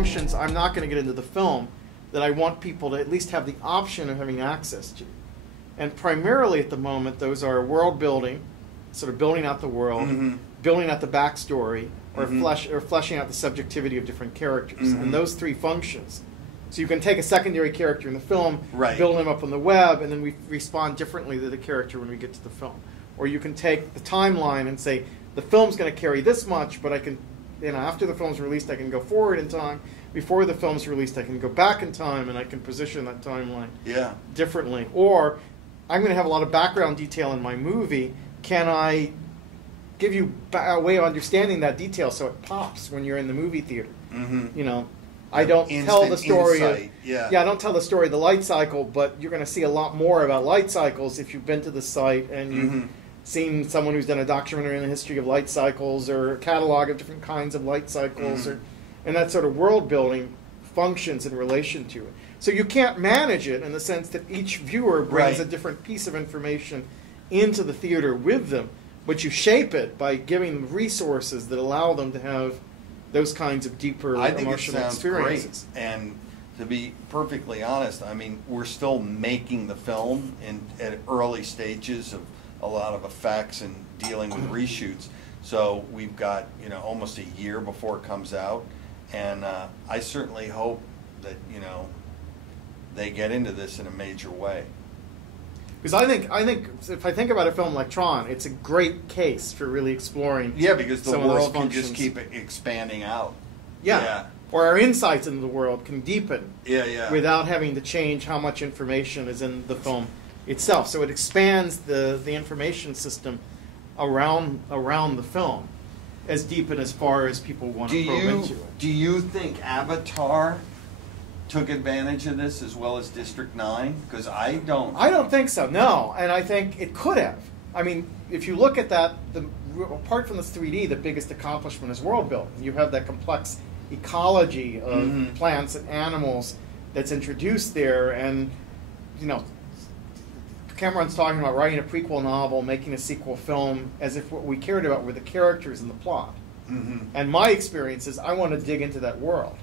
functions I'm not going to get into the film that I want people to at least have the option of having access to. And primarily at the moment, those are world building, sort of building out the world, building out the backstory, or, fleshing out the subjectivity of different characters. And those three functions. So you can take a secondary character in the film, build him up on the web, and then we respond differently to the character when we get to the film. Or you can take the timeline and say, the film's going to carry this much, but I can, after the film's released, I can go forward in time. Before the film's released, I can go back in time, and I can position that timeline differently. Or I'm going to have a lot of background detail in my movie. Can I give you a way of understanding that detail so it pops when you're in the movie theater? I don't tell the story of, I don't tell the story of the light cycle, but you're going to see a lot more about light cycles if you've been to the site and you've seen someone who's done a documentary on the history of light cycles or a catalog of different kinds of light cycles, and that sort of world building functions in relation to it. So you can't manage it in the sense that each viewer brings a different piece of information into the theater with them, but you shape it by giving them resources that allow them to have those kinds of deeper emotional experiences. Great. And to be perfectly honest, I mean, we're still making the film at early stages of a lot of effects and dealing with reshoots. So we've got, almost a year before it comes out. And I certainly hope that, they get into this in a major way. Because I think if I think about a film like Tron, it's a great case for really exploring. Yeah, because the world can just keep expanding out. Yeah. Or our insights into the world can deepen. Yeah. Without having to change how much information is in the film itself. So it expands the information system around the film as deep and as far as people want to probe into it. Do you think Avatar took advantage of this as well as District 9? Because I don't. I don't think so, no. And I think it could have. I mean, if you look at that, apart from this 3D, the biggest accomplishment is world building. You have that complex ecology of plants and animals that's introduced there. And, Cameron's talking about writing a prequel novel, making a sequel film, as if what we cared about were the characters and the plot. And my experience is I want to dig into that world.